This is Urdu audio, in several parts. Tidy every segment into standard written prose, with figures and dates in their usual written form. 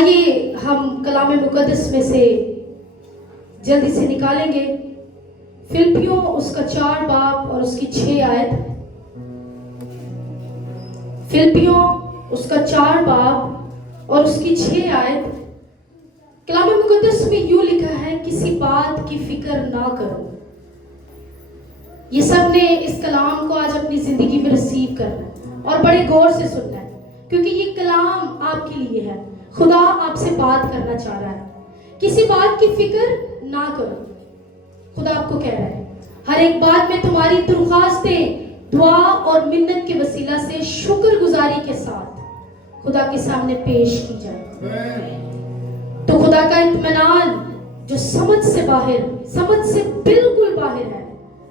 آئیے ہم کلام مقدس میں سے جلدی سے نکالیں گے فلپیوں اس کا 4 باب اور اس کی 6 آیت. فلپیوں اس کا 4 باب اور اس کی 6 آیت. کلام مقدس میں یوں لکھا ہے کسی بات کی فکر نہ کرو. یہ سب نے اس کلام کو آج اپنی زندگی میں ریسیو کرنا ہے اور بڑے غور سے سننا ہے کیونکہ یہ کلام آپ کے لیے ہے. خدا آپ سے بات کرنا چاہ رہا ہے. کسی بات کی فکر نہ کرو. خدا آپ کو کہہ رہا ہے ہر ایک بات میں تمہاری درخواستیں دعا اور منت کے وسیلہ سے شکر گزاری کے ساتھ خدا کے سامنے پیش کی جائے. تو خدا کا اطمینان جو سمجھ سے بالکل باہر ہے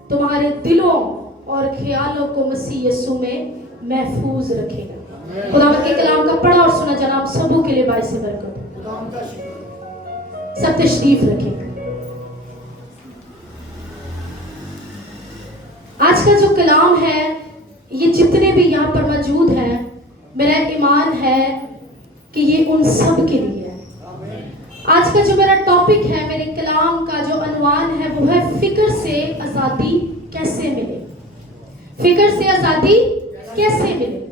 تمہارے دلوں اور خیالوں کو مسیح یسوع میں محفوظ رکھے گا. خدا کے کلام کا پڑھا اور سنا جناب سبوں کے لیے باعث برکت. سب تشریف رکھے. آج کا جو کلام ہے یہ جتنے بھی یہاں پر موجود ہیں میرا ایمان ہے کہ یہ ان سب کے لیے ہے. آج کا جو میرا ٹاپک ہے میرے کلام کا جو عنوان ہے وہ ہے فکر سے آزادی کیسے ملے. فکر سے آزادی کیسے ملے.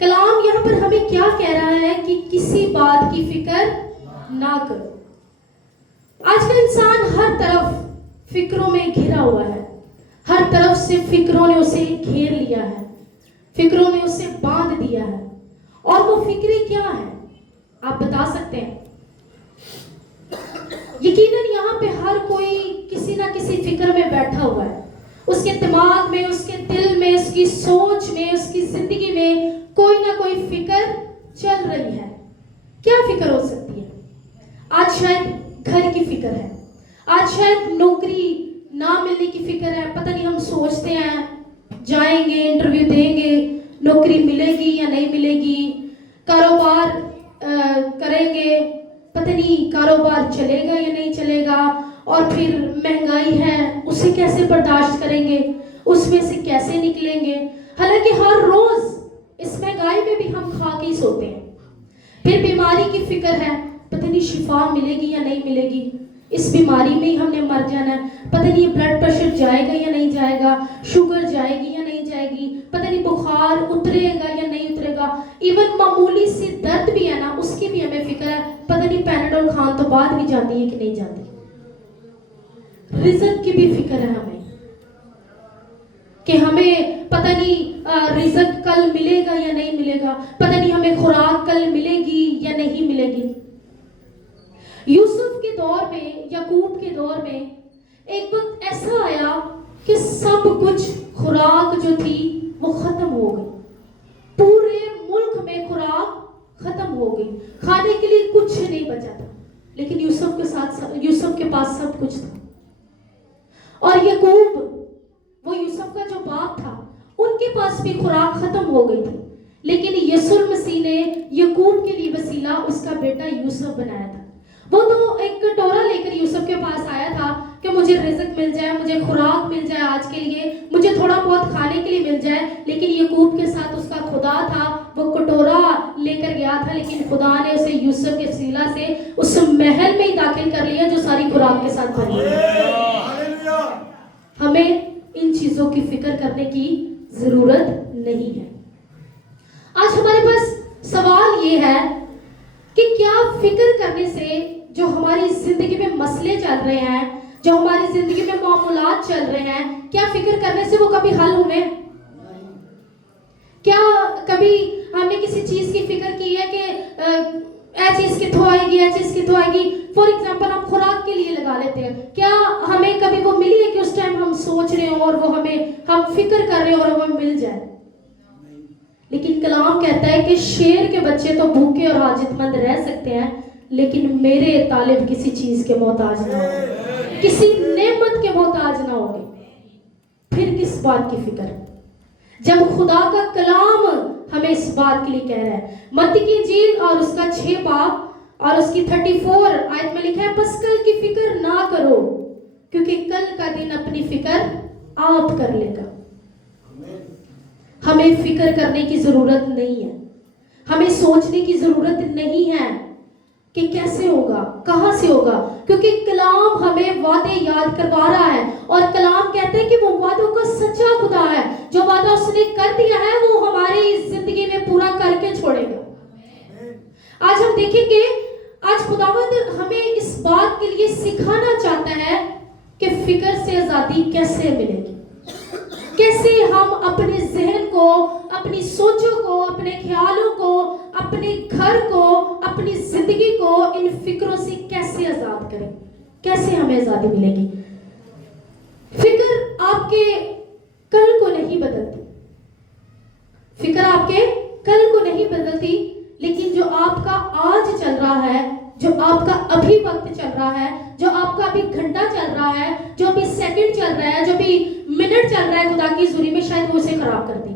کلام یہاں پر ہمیں کیا کہہ رہا ہے کہ کسی بات کی فکر نہ کرو. آج کا انسان ہر طرف فکروں میں گھرا ہوا ہے. ہر طرف سے فکروں نے اسے گھیر لیا ہے. فکروں نے اسے باندھ دیا ہے. اور وہ فکریں کیا ہیں آپ بتا سکتے ہیں؟ یقیناً یہاں پہ ہر کوئی کسی نہ کسی فکر میں بیٹھا ہوا ہے. اس کے دماغ میں، اس کے دل میں، اس کی سوچ میں، اس کی زندگی میں کوئی نہ کوئی فکر چل رہی ہے. کیا فکر ہو سکتی ہے؟ آج شاید گھر کی فکر ہے. آج شاید نوکری نہ ملنے کی فکر ہے. پتہ نہیں ہم سوچتے ہیں جائیں گے انٹرویو دیں گے نوکری ملے گی یا نہیں ملے گی. کاروبار کریں گے پتہ نہیں کاروبار چلے گا یا نہیں چلے گا. اور پھر مہنگائی ہے اسے کیسے برداشت کریں گے، اس میں سے کیسے نکلیں گے. حالانکہ ہر روز اس مہنگائی میں بھی ہم کھا کے ہی سوتے ہیں. پھر بیماری کی فکر ہے پتہ نہیں شفا ملے گی یا نہیں ملے گی. اس بیماری میں ہی ہم نے مر جانا ہے. پتہ نہیں بلڈ پریشر جائے گا یا نہیں جائے گا، شوگر جائے گی یا نہیں جائے گی، پتہ نہیں بخار اترے گا یا نہیں اترے گا. ایون معمولی سی درد بھی ہے نا اس کی بھی ہمیں فکر ہے پتہ نہیں پیناڈول کھان تو بعد بھی جاتی ہے کہ نہیں جاتی. رزق کی بھی فکر ہے ہمیں کہ ہمیں پتہ نہیں رزق کل ملے گا یا نہیں ملے گا. پتہ نہیں ہمیں خوراک کل ملے گی یا نہیں ملے گی. یوسف کے دور میں، یعقوب کے دور میں ایک وقت ایسا آیا کہ سب کچھ خوراک جو تھی وہ ختم ہو گئی. پورے ملک میں خوراک ختم ہو گئی. کھانے کے لیے کچھ نہیں بچا تھا. لیکن یوسف کے پاس سب کچھ تھا. اور یعقوب وہ یوسف کا جو باپ تھا ان کے پاس بھی خوراک ختم ہو گئی تھی. لیکن یسوع مسیح نے یعقوب کے لیے وسیلہ اس کا بیٹا یوسف بنایا تھا. وہ تو ایک کٹورا لے کر یوسف کے پاس آیا تھا کہ مجھے رزق مل جائے، مجھے خوراک مل جائے، آج کے لیے مجھے تھوڑا بہت کھانے کے لیے مل جائے. لیکن یعقوب کے ساتھ اس کا خدا تھا. وہ کٹورا لے کر گیا تھا لیکن خدا نے اسے یوسف کے وسیلہ سے اس محل میں ہی داخل کر لیا جو ساری خوراک کے ساتھ بھری ہے. ہمیں ان چیزوں کی فکر کرنے کی ضرورت نہیں ہے. آج ہمارے پاس سوال یہ ہے کہ کیا فکر کرنے سے جو ہماری زندگی میں مسئلے چل رہے ہیں، جو ہماری زندگی میں معاملات چل رہے ہیں، کیا فکر کرنے سے وہ کبھی حل ہوئے؟ کیا کبھی ہم نے کسی چیز کی فکر کی ہے کہ اے چیز کتوں آئے گی، اے چیز کتوں آئے گی؟ فار ایگزامپل ہم خوراک کے لیے لگا لیتے ہیں. کیا ہمیں کبھی وہ ملی ہے کہ اس ٹائم ہم سوچ رہے ہوں اور وہ ہم فکر کر رہے ہیں اور ہمیں مل جائے؟ لیکن کلام کہتا ہے کہ شیر کے بچے تو بھوکے اور حاجت مند رہ سکتے ہیں لیکن میرے طالب کسی چیز کے محتاج نہ ہو، کسی نعمت کے محتاج نہ ہوگے. پھر کس بات کی فکر جب خدا کا کلام ہمیں اس بات کے لیے کہہ رہا ہے. متی کی انجیل اور اس کا 6 باب اور اس کی 34 آیت میں لکھا ہے بس کل کی فکر نہ کرو کیونکہ کل کا دن اپنی فکر آپ کر لے گا. ہمیں فکر کرنے کی ضرورت نہیں ہے. ہمیں سوچنے کی ضرورت نہیں ہے کہ کیسے ہوگا, کہاں سے ہوگا, کیونکہ کلام ہمیں وعدے یاد کروا رہا ہے, اور کلام کہتے ہیں کہ وہ وعدوں کا سچا خدا ہے, جو وعدہ اس نے کر دیا ہے وہ ہماری زندگی میں پورا کر کے چھوڑے گا. آج ہم دیکھیں گے, آج خداوند ہمیں اس بات کے لیے سکھانا چاہتا ہے کہ فکر سے آزادی کیسے ملے گی, کیسے ہم اپنے ذہن کو, اپنی سوچوں کو, اپنے خیالوں کو, اپنے گھر کو, اپنی زندگی کو ان فکروں سے کیسے آزاد کریں, کیسے ہمیں آزادی ملے گی. فکر آپ کے کل کو نہیں بدلتی, فکر آپ کے کل کو نہیں بدلتی, لیکن جو آپ کا آج چل رہا ہے, جو آپ کا ابھی وقت چل رہا ہے, جو آپ کا ابھی گھنٹہ چل رہا ہے, جو ابھی سیکنڈ چل رہا ہے, جو ابھی منٹ چل رہا ہے خدا کی حضوری میں, شاید وہ اسے خراب کر دے گی.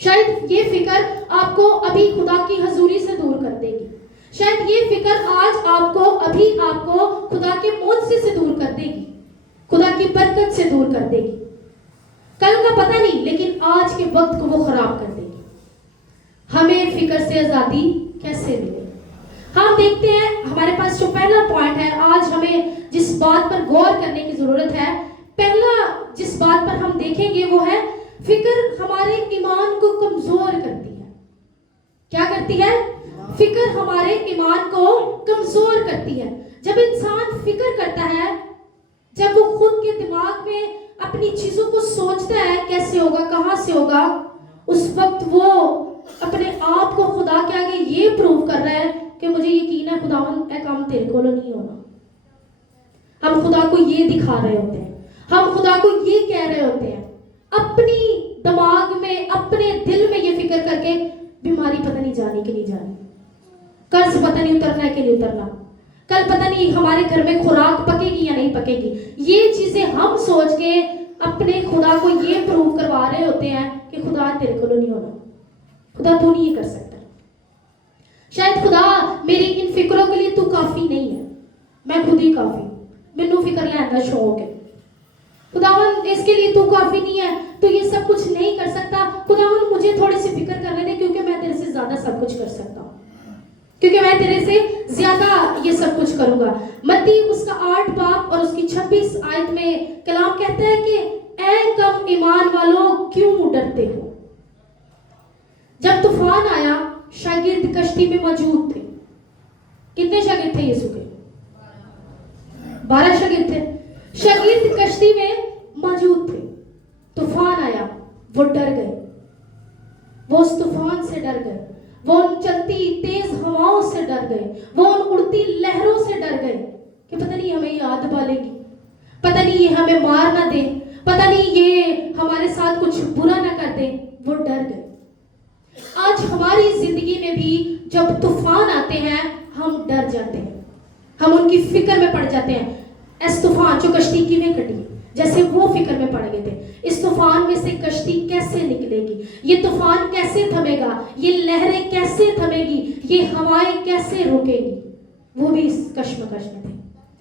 شاید یہ فکر آپ کو ابھی خدا کی حضوری سے دور کر دے گی. شاید یہ فکر آج آپ کو ابھی آپ کو خدا کے معجزے سے دور کر دے گی, خدا کی برکت سے دور کر دے گی. کل کا پتہ نہیں, لیکن آج کے وقت کو وہ خراب کر دے گی. ہمیں فکر سے آزادی کیسے ملے؟ ہم دیکھتے ہیں ہمارے پاس جو پہلا پوائنٹ ہے, آج ہمیں جس بات پر غور کرنے کی ضرورت ہے, پہلا جس بات پر ہم دیکھیں گے وہ ہے فکر ہمارے ایمان کو کمزور کرتی ہے. کیا کرتی ہے؟ فکر ہمارے ایمان کو کمزور کرتی ہے. جب انسان فکر کرتا ہے, جب وہ خود کے دماغ میں اپنی چیزوں کو سوچتا ہے کیسے ہوگا, کہاں سے ہوگا, اس وقت وہ اپنے آپ کو خدا کے آگے یہ پروو کر رہا ہے کہ مجھے یقین ہے خداوند اے کام تیرے کو نہیں ہونا. ہم خدا کو یہ دکھا رہے ہوتے ہیں, ہم خدا کو یہ کہہ رہے ہوتے ہیں, اپنی دماغ میں, اپنے دل میں یہ فکر کر کے, بیماری پتہ نہیں جانی کہ نہیں جانی, قرض پتہ نہیں اترنا ہے کہ نہیں اترنا, کل پتہ نہیں ہمارے گھر میں خوراک پکے گی یا نہیں پکے گی. یہ چیزیں ہم سوچ کے اپنے خدا کو یہ پروو کروا رہے ہوتے ہیں کہ خدا تیرے کو نہیں ہونا, خدا تو نہیں یہ کر سکتا, شاید خدا میری ان فکروں کے لیے تو کافی نہیں ہے, میں خود ہی کافی, مینوں فکر لینے کا شوق ہے, خداوند اس کے لیے تو کافی نہیں ہے, تو یہ سب کچھ نہیں کر سکتا, خداوند مجھے تھوڑی سی فکر کرنے دے کیونکہ میں تیرے سے زیادہ سب کچھ کر سکتا ہوں, کیونکہ میں تیرے سے زیادہ یہ سب کچھ کروں گا. متی اس کا 8 باب اور اس کی 26 آیت میں کلام کہتا ہے کہ اے کم ایمان والو کیوں ڈرتے ہو. جب طوفان آیا شاگرد کشتی میں موجود تھے. کتنے شاگرد تھے یسوع کے؟ 12 شاگرد تھے. شاگرد کشتی میں موجود تھے, طوفان آیا, وہ ڈر گئے, وہ اس طوفان سے ڈر گئے, وہ ان چلتی تیز ہواؤں سے ڈر گئے, وہ ان اڑتی لہروں سے ڈر گئے کہ پتہ نہیں ہمیں یہ آگ بالے گی, پتہ نہیں یہ ہمیں مار نہ دے, پتہ نہیں یہ ہمارے ساتھ کچھ برا نہ کر دے. وہ ڈر گئے. آج ہماری زندگی میں بھی جب طوفان آتے ہیں ہم ڈر جاتے ہیں, ہم ان کی فکر میں پڑ جاتے ہیں. اس طوفان جو کشتی کی میں کٹی, جیسے وہ فکر میں پڑ گئے تھے, اس طوفان میں سے کشتی کیسے نکلے گی, یہ طوفان کیسے تھمے گا, یہ لہریں کیسے تھمے گی, یہ ہوائیں کیسے روکے گی. وہ بھی اس کشمکش میں تھے.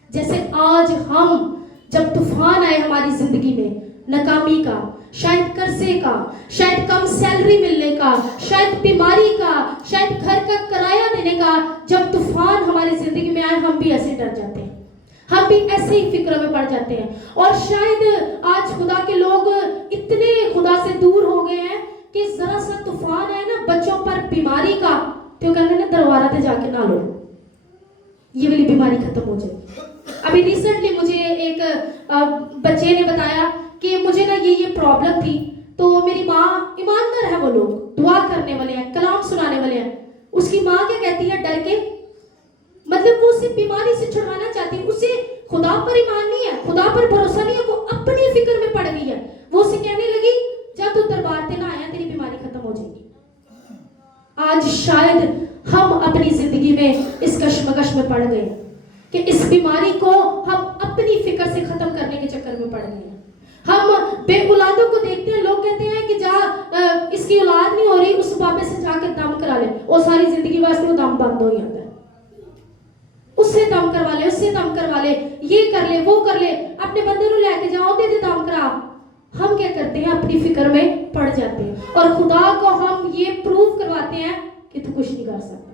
جیسے آج ہم جب طوفان آئے ہماری زندگی میں, ناکامی کا, شاید قرضے کا, شاید کم سیلری ملنے کا, شاید بیماری کا, شاید گھر کا کرایہ دینے کا, جب طوفان ہماری زندگی میں آئے ہم بھی ایسے ڈر جاتے ہیں, ہم بھی ایسے ہی فکروں میں پڑ جاتے ہیں. اور شاید آج خدا کے لوگ اتنے خدا سے دور ہو گئے ہیں کہ ذرا سا طوفان آئے نا بچوں پر بیماری کا, تو کہتے ہیں دروازہ تے جا کے نہ لو, یہ والی بیماری ختم ہو جائے. ابھی ریسنٹلی مجھے ایک بچے نے بتایا کہ مجھے نا یہ پرابلم تھی, تو میری ماں, ایماندار ہے وہ لوگ, دعا کرنے والے ہیں, کلام سنانے والے ہیں. اس کی ماں کیا کہتی ہے ڈر کے, مطلب وہ اسے بیماری سے چھڑوانا چاہتی ہے, اسے خدا پر ایمان نہیں ہے, خدا پر بھروسہ نہیں ہے, وہ اپنی فکر میں پڑ گئی ہے. وہ اسے کہنے لگی جب تو دربار تے نہ آیا تیری بیماری ختم ہو جائے گی. آج شاید ہم اپنی زندگی میں اس کشمکش میں پڑ گئے کہ اس بیماری کو ہم اپنی فکر سے ختم کرنے کے چکر میں پڑ گئے ہیں. ہم بے اولادوں کو دیکھتے ہیں, لوگ کہتے ہیں کہ جا اس کی اولاد نہیں ہو رہی, اس بابے سے جا کے دم کرا لے, اور ساری زندگی واسطے وہ دم بند ہو جاتا ہے. اس سے دم کروا لے, اس سے دم کروا لے, یہ کر لے, وہ کر لے, اپنے بندے کو لے کے جاؤ دے دے دم کرا. ہم کیا کرتے ہیں, اپنی فکر میں پڑ جاتے ہیں, اور خدا کو ہم یہ پروف کرواتے ہیں کہ تو کچھ نہیں کر سکتا,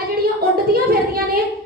ਜਿਹੜੀਆਂ ਉੱਡਦੀਆਂ ਫਿਰਦੀਆਂ ਨੇ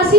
ਅਸੀਂ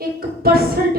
1%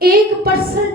1%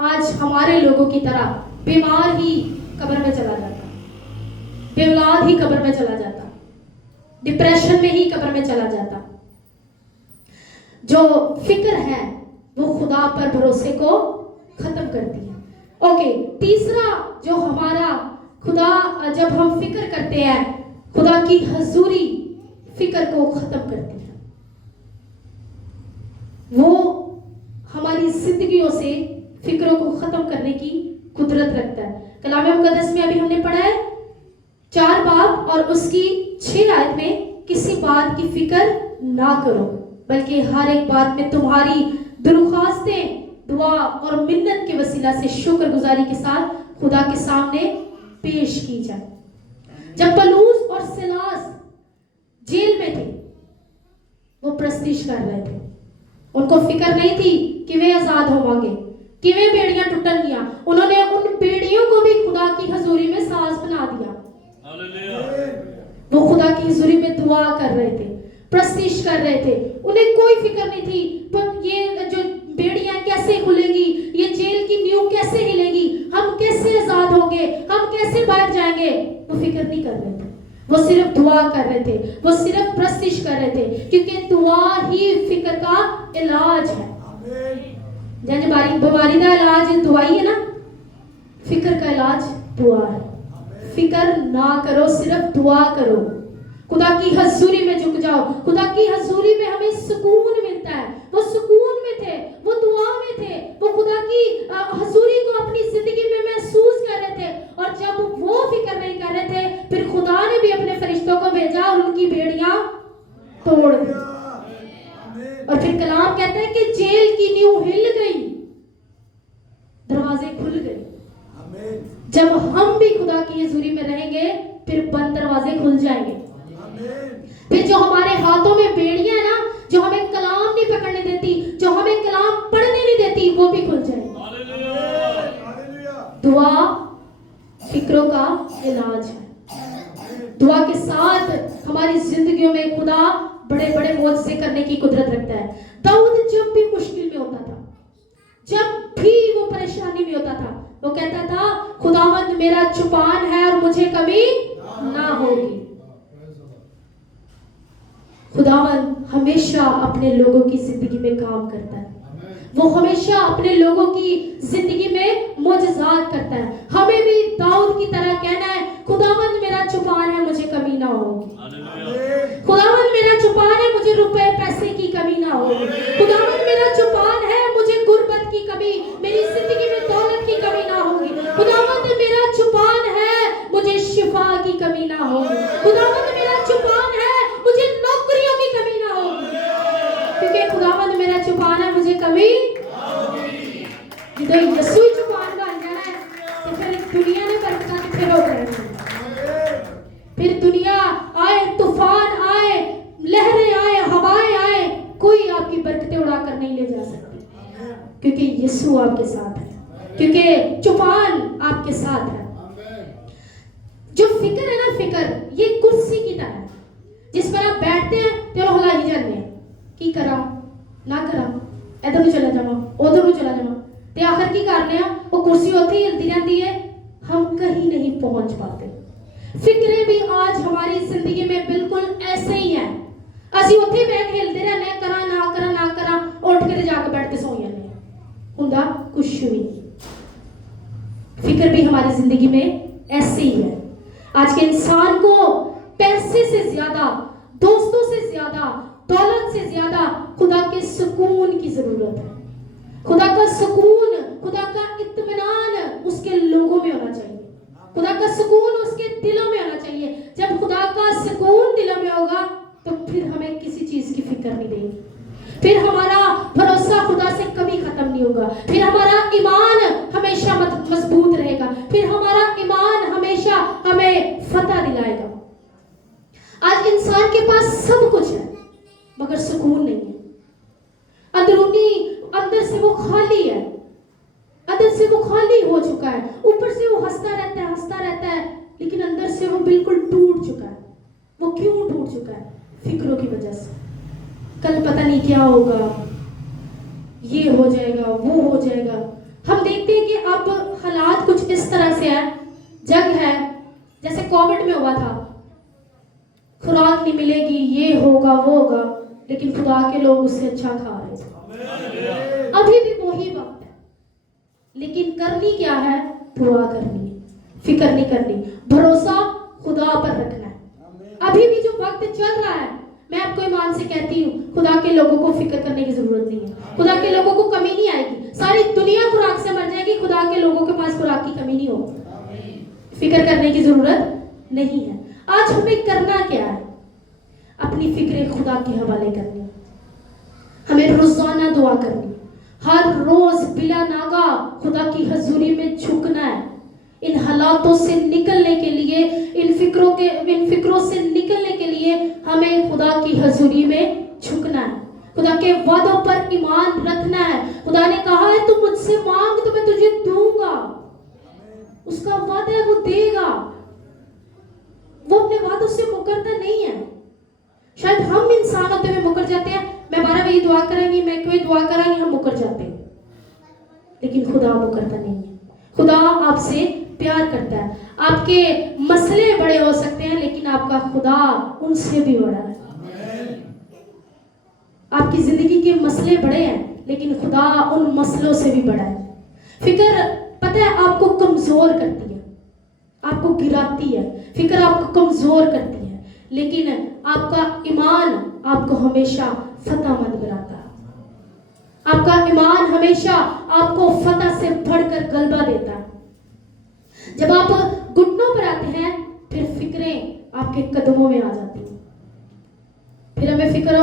آج ہمارے لوگوں کی طرح بیمار ہی قبر میں چلا جاتا, بے اولاد ہی قبر میں چلا جاتا, ڈپریشن میں ہی قبر میں چلا جاتا. جو فکر ہے وہ خدا پر بھروسے کو ختم کرتی ہے. اوکے, تیسرا جو ہمارا خدا, جب ہم فکر کرتے ہیں خدا کی حضوری فکر کو ختم کرتی ہے. وہ ہماری زندگیوں سے فکروں کو ختم کرنے کی قدرت رکھتا ہے. کلام مقدس میں ابھی ہم نے پڑھا ہے 4 باب اور اس کی 6 آیت میں کسی بات کی فکر نہ کرو بلکہ ہر ایک بات میں تمہاری درخواستیں دعا اور منت کے وسیلہ سے شکر گزاری کے ساتھ خدا کے سامنے پیش کی جائے. جب پلوس اور سلاس جیل میں تھے وہ پرستش کر رہے تھے. ان کو فکر نہیں تھی کہ وہ آزاد ہوں گے, کہ وہ بیڑیاں ٹوٹن گیا. انہوں نے ان بیڑیوں کو بھی خدا کی حضوری میں ساز بنا دیا. وہ خدا کی حضوری میں دعا کر رہے تھے, پرستش کر رہے تھے. انہیں کوئی فکر نہیں تھی یہ جو بیڑیاں کیسے کھلے گی, یہ جیل کی نیو کیسے ہلے گی, ہم کیسے آزاد ہوں گے, ہم کیسے باہر جائیں گے. وہ فکر نہیں کر رہے تھے, وہ صرف دعا کر رہے تھے, وہ صرف پرستش کر رہے تھے, کیونکہ دعا ہی فکر کا علاج ہے. جن بیماری کا علاج دعائی ہے نا, فکر کا علاج دعا ہے. فکر نہ کرو, صرف دعا کرو. خدا کی حضوری میں جھک جاؤ. خدا کی حضوری میں ہمیں سکون ملتا ہے. وہ سکون میں تھے, وہ دعا میں تھے, وہ خدا کی حضوری کو اپنی زندگی میں محسوس کر رہے تھے. اور جب وہ فکر نہیں کر رہے تھے پھر خدا نے بھی اپنے فرشتوں کو بھیجا اور ان کی بیڑیاں توڑ دی. اور پھر کلام کہتا ہے کہ جیل کی نیو ہل گئی, دروازے کھل گئے. جب ہم بھی خدا کی حضوری میں رہیں گے پھر بند دروازے کھل جائیں گے. پھر جو ہمارے ہاتھوں میں بیڑیاں ہیں نا, جو ہمیں کلام نہیں پکڑنے دیتی, جو ہمیں کلام پڑھنے نہیں دیتی, وہ بھی کھل جائیں گے. دعا فکروں کا علاج ہے. دعا کے ساتھ ہماری زندگیوں میں خدا بڑے بڑے معجزے کرنے کی قدرت رکھتا ہے. داؤد جب بھی مشکل میں ہوتا تھا, جب بھی وہ پریشانی میں ہوتا تھا, وہ کہتا تھا خداوند میرا چوپان ہے اور مجھے کمی نہ ہوگی. خداوند ہمیشہ اپنے لوگوں کی زندگی میں کام کرتا ہے. وہ ہمیشہ اپنے لوگوں کی زندگی میں معجزات کرتا ہے. ہمیں بھی داؤد کی طرح کہنا ہے خداوند میرا چوپان ہے, مجھے کمی نہ ہوگی. خداوند میرا چوپان ہے, مجھے روپے پیسے کی کمی نہ ہوگی. خداوند میرا چوپان ہے, مجھے غربت کی کمی, میری زندگی میں دولت کی کمی نہ ہوگی. خداوند میرا چوپان ہے, مجھے شفا کی کمی نہ ہوگی. خداوند میرا چوپان ہے, مجھے نوکریوں کی کمی نہ ہوگی. کیونکہ خداوند میرا چوپان ہے, مجھے کمی جدو یسوع چوپان بن جانا ہے تو پھر دنیا نے برکت پھر ہو گئے. پھر دنیا آئے, طوفان آئے, لہریں آئے, ہوائیں آئے, کوئی آپ کی برکتیں اڑا کر نہیں لے جا سکتی, کیونکہ یسوع آپ کے ساتھ ہے, کیونکہ چوپان آپ کے ساتھ ہے. جو فکر ہے نا, فکر یہ کرسی کی طرح ہے جس پر آپ بیٹھتے ہیں تو ہلا ہی جاتے ہیں کی کرا نہ کرا, ادھر نو چلا جاواں ادھر نو چلا جاواں, تے آخر کی کرنے ہیں, وہ کرسی ہوتی ہی ہلتی رہتی ہے, ہم کہیں نہیں پہنچ پاتے. فکریں بھی آج ہماری زندگی میں بالکل ایسے ہی ہیں. اسی اتنے بیٹھ کے ہلتے رہنے, کرا نہ کرا نہ کرا, اٹھ کے جا کے بیٹھ کے سو جانے, ہوندا کچھ بھی نہیں. فکر بھی ہماری زندگی میں ایسے ہی ہے. آج کے انسان کو پیسے سے زیادہ, دوستوں سے زیادہ, دولت سے زیادہ خدا کے سکون کی ضرورت ہے. خدا کا سکون, خدا کا اطمینان اس کے لوگوں میں ہونا چاہیے. خدا کا سکون اس کے دلوں میں ہونا چاہیے. جب خدا کا سکون دلوں میں ہوگا تو پھر ہمیں کسی چیز کی فکر نہیں رہے گی. پھر ہمارا بھروسہ خدا سے کبھی ختم نہیں ہوگا. پھر ہمارا ایمان ہمیشہ مضبوط رہے گا. پھر ہمارا ایمان ہمیشہ ہمیں فتح دلائے گا. آج انسان کے پاس سب کچھ ہے مگر سکون نہیں ہے. اندر سے وہ خالی ہے, اندر سے وہ خالی ہو چکا ہے. اوپر سے وہ ہنستا رہتا ہے لیکن اندر سے وہ بالکل ٹوٹ چکا ہے. وہ کیوں ٹوٹ چکا ہے؟ فکروں کی وجہ سے. کل پتہ نہیں کیا ہوگا, یہ ہو جائے گا, وہ ہو جائے گا. ہم دیکھتے اب حالات کچھ اس طرح سے ہے، جنگ ہے، جیسے کووڈ میں ہوا تھا، خوراک نہیں ملے گی، یہ ہوگا وہ ہوگا، لیکن خدا کے لوگ اس سے اچھا کھا رہے تھے۔ ابھی بھی وہی وقت ہے، لیکن کرنی کیا ہے؟ دعا کرنی ہے، فکر نہیں کرنی، بھروسہ خدا پر رکھنا ہے۔ ابھی بھی جو وقت چل رہا ہے، میں آپ کو ایمان سے کہتی ہوں، خدا کے لوگوں کو فکر کرنے کی ضرورت نہیں ہے، خدا کے لوگوں کو کمی نہیں آئے گی، ساری دنیا خوراک سے مر جائے گی، خدا کے لوگوں کے پاس خوراک کی کمی نہیں ہوگی، فکر کرنے کی ضرورت نہیں ہے۔ آج ہمیں کرنا کیا ہے؟ اپنی فکریں خدا کے حوالے کرنی، ہمیں روزانہ دعا کرنی، ہر روز بلا ناگا خدا کی حضوری میں جھکنا ہے۔ ان حالاتوں سے نکلنے کے لیے، ان فکروں سے نکلنے کے لیے ہمیں خدا کی حضوری میں جھکنا ہے، خدا کے وعدوں پر ایمان رکھنا ہے۔ خدا نے کہا ہے تو مجھ سے مانگ تو میں تجھے دوں گا، اس کا وعدہ ہے وہ دے گا، وہ اپنے وعدوں سے مکرتا نہیں ہے۔ شاید ہم انسان ہوتے ہوئے مکر جاتے ہیں، میں 12 بجے دعا کریں گی، میں کوئی دعا کریں گی، ہم مکر جاتے ہیں، لیکن خدا مکرتا نہیں ہے۔ خدا آپ سے پیار کرتا ہے۔ آپ کے مسئلے بڑے ہو سکتے ہیں، لیکن آپ کا خدا ان سے بھی بڑا ہے۔ آپ کی زندگی کے مسئلے بڑے ہیں، لیکن خدا ان مسئلوں سے بھی بڑا ہے۔ فکر پتہ ہے آپ کو کمزور کرتی ہے، آپ کو گراتی ہے، فکر آپ کو کمزور کرتی ہے، لیکن آپ کا ایمان آپ کو ہمیشہ فتح مند بناتا ہے۔ آپ کا ایمان ہمیشہ آپ کو فتح سے بڑھ کر غلبہ دیتا ہے۔ جب آپ گھٹنوں پر آتے ہیں، پھر فکریں آپ کے قدموں میں آ جاتی ہیں، پھر ہمیں فکر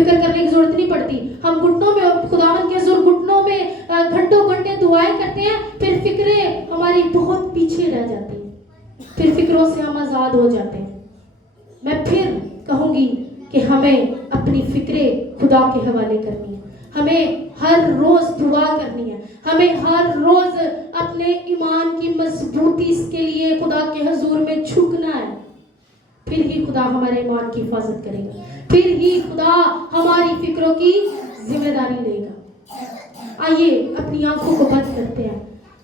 کرنے کی ضرورت نہیں پڑتی۔ ہم گھٹنوں میں، خداوند کے حضور گھٹنوں میں گھنٹوں گھنٹے دعائیں کرتے ہیں، پھر فکریں ہماری بہت پیچھے رہ جاتی ہیں، پھر فکروں سے ہم آزاد ہو جاتے ہیں۔ میں پھر کہوں گی کہ ہمیں اپنی فکریں خدا کے حوالے کرنی ہے، ہمیں ہر روز دعا کرنی ہے، ہمیں ہر روز اپنے ایمان کی مضبوطی کے لیے خدا کے حضور میں جھکنا ہے، پھر ہی خدا ہمارے ایمان کی حفاظت کرے گا، پھر ہی خدا ہماری فکروں کی ذمہ داری لے گا۔ آئیے اپنی آنکھوں کو بند کرتے ہیں،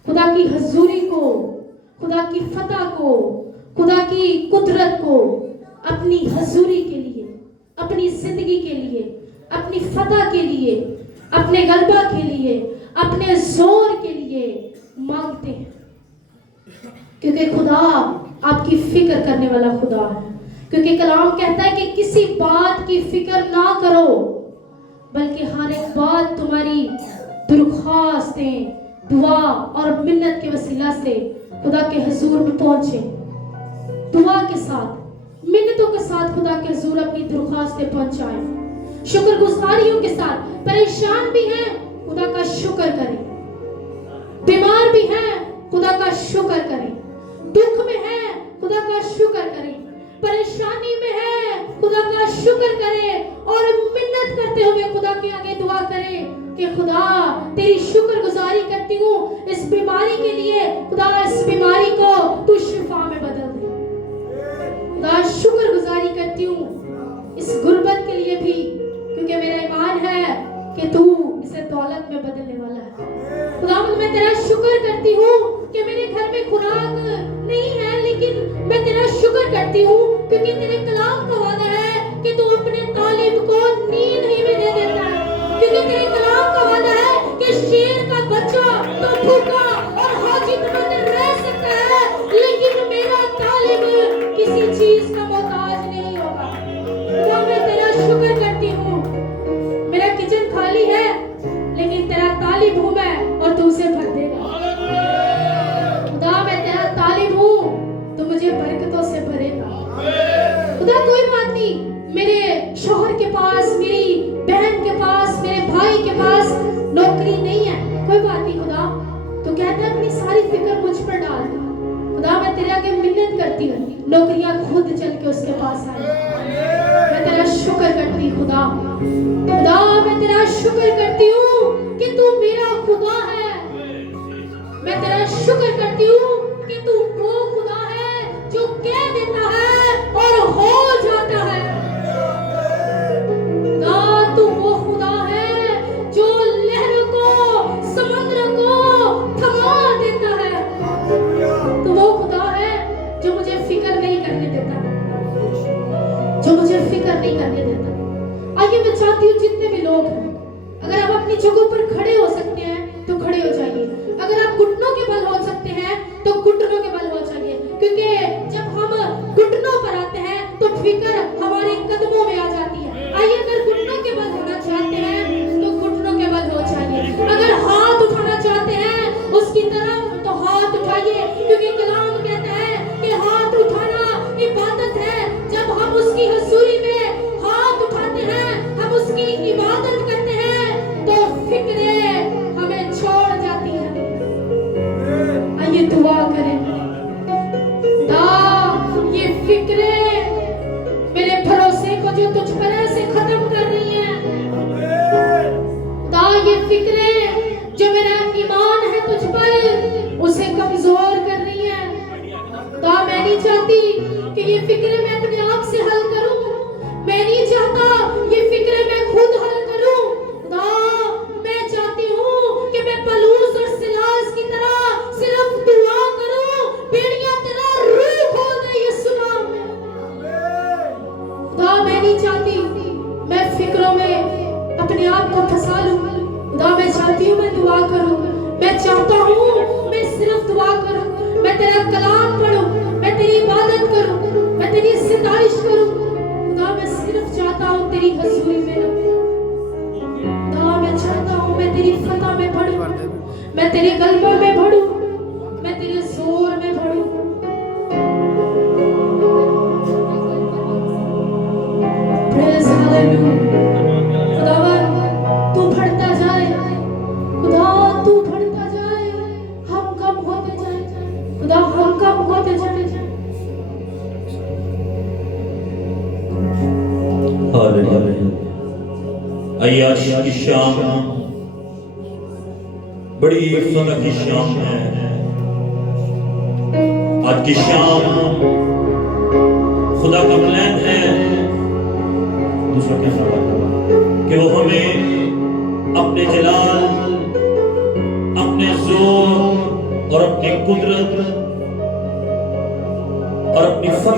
خدا کی حضوری کو، خدا کی فتح کو، خدا کی قدرت کو اپنی حضوری کے لیے، اپنی زندگی کے لیے، اپنی فتح کے لیے، اپنے غلبہ کے لیے، اپنے زور کے لیے مانگتے ہیں، کیونکہ خدا آپ کی فکر کرنے والا خدا ہے۔ کیونکہ کلام کہتا ہے کہ کسی بات کی فکر نہ کرو، بلکہ ہر ایک بات تمہاری درخواستیں، دعا اور منت کے وسیلہ سے خدا کے حضور میں پہنچے، دعا کے ساتھ، منتوں کے ساتھ خدا کے حضور اپنی درخواستیں پہنچائیں، شکر گزاریوں کے ساتھ۔ پریشان بھی ہیں، خدا کا شکر کریں، بیمار بھی ہیں، خدا کا شکر کریں، دکھ میں ہیں، خدا کا شکر کریں، پریشانی میں ہے، خدا کا شکر کریں، اور منت کرتے ہوئے خدا کے آگے دعا کریں کہ خدا تیری شکر گزاری کرتی ہوں اس بیماری کے لیے، خدا اس بیماری کو تو شفا میں بدل دے، خدا شکر گزاری کرتی ہوں اس غربت کے لیے بھی، کیونکہ میرا ایمان ہے کہ تو اسے دولت میں بدلنے والا ہے۔ خدا میں تیرا شکر کرتی ہوں کہ میرے گھر میں خوراک نہیں ہے، لیکن میں تیرا شکر کرتی ہوں کیونکہ تیرے کلام کا وعدہ ہے کہ تو اپنے طالب کو نیند ہی میں دے دیتا ہے، کیونکہ تیرے کلام کا وعدہ ہے کہ شیر کا بچہ تو بھوکا اور حاجت مند رہ سکتا ہے، لیکن میرا طالب کسی چیز کا محتاج نہیں ہوگا۔ خدا میں تیرا شکر کرتی ہوں، میرا کچن خالی ہے لیکن تیرا طالب ہوں میں اور تو اسے بھر دے گا۔ خدا میں تیرا طالب ہوں تو مجھے برکتوں سے بھرے گا۔ خدا کوئی بات نہیں، میرے شوہر کے پاس، میری بہن کے پاس، میرے بھائی کے پاس نوکری نہیں ہے، کوئی بات نہیں خدا، تو کہتا ہے اپنی ساری فکر مجھ پر ڈال۔ خدا میں تیرے آگے منت کرتی ہوں، نوکریاں خود چل کے اس کے پاس آئیں۔ میں تیرا شکر کرتی خدا، خدا میں تیرا شکر کرتی ہوں کہ تو میرا خدا ہے، میں تیرا شکر کرتی ہوں کہ تو وہ خدا ہے جو کہہ دیتا ہے اور ہو جاتا ہے، خدا تو وہ خدا ہے جو لہروں کو، سمندر کو تھما دیتا اپنی جگہوں پر کھڑے ہو سکتے ہیں تو کھڑے ہو جائیے. اگر آپ گھٹنوں کے بل ہو سکتے ہیں تو گھٹنوں کے بل ہو جائیے, کیونکہ جب ہم گھٹنوں پر آتے ہیں تو فکر ہمارے قدموں میں آ جاتی ہے. آئیے اگر گھٹنوں کے بل ہونا چاہتے ہیں تو گھٹنوں کے بل ہو جائیے. اگر ہاتھ اٹھانا چاہتے ہیں اس کی طرف تو ہاتھ اٹھائیے, کیونکہ کلام کہتا ہے کہ ہاتھ اٹھانا عبادت ہے. جب ہم اس کی حضوری میں ہاتھ اٹھاتے ہیں, ہم اس کی عبادت کرتے ہیں تو فکریں ہمیں چھوڑ جاتی ہیں. آئیے دعا کریں. یہ فکریں میرے بھروسے کو جو تجھ پر ہے سے ختم کر رہی ہیں. یہ فکریں جو میرا ایمان ہے تجھ پر اسے کمزور کر رہی ہیں. میں نہیں چاہتی کہ یہ فکریں میں اپنے آپ سے حل کروں. میں نہیں چاہتا یہ فکریں میں خود حل کروں. میں چاہتی ہوں کہ میں پلوس اور سلاس کی طرح صرف دعا کروں. بیڑیاں تیرا روح کھول دے یسوع نام میں. میں نہیں چاہتی میں فکروں میں اپنے آپ کو پھنسا لوں. میں چاہتی ہوں میں دعا کروں. میں چاہتا ہوں میں صرف دعا کروں. میں تیرا کلام پڑھوں. میں تیری عبادت کروں. میں تیری ستائش کروں. میں صرف چاہتا ہوں تیری حضوری میں رہوں. میں چاہتا ہوں میں تیری فتح میں بڑھوں. میں تیرے قلبوں میں بڑھوں. میں تیرے زور میں بڑھوں. Praise Hallelujah. خداوند تو بڑھتا جائے. خدا تو بڑھتا جائے. ہم کم ہوتے جائیں. خدا ہم کم ہوتے جائیں. آئیے آج کی شام بڑی فتح کی شام ہے. آج کی شام خدا کا پلان ہے دوسرا کہ وہ ہمیں اپنے جلال, اپنے زور اور اپنی قدرت اور اپنی فتح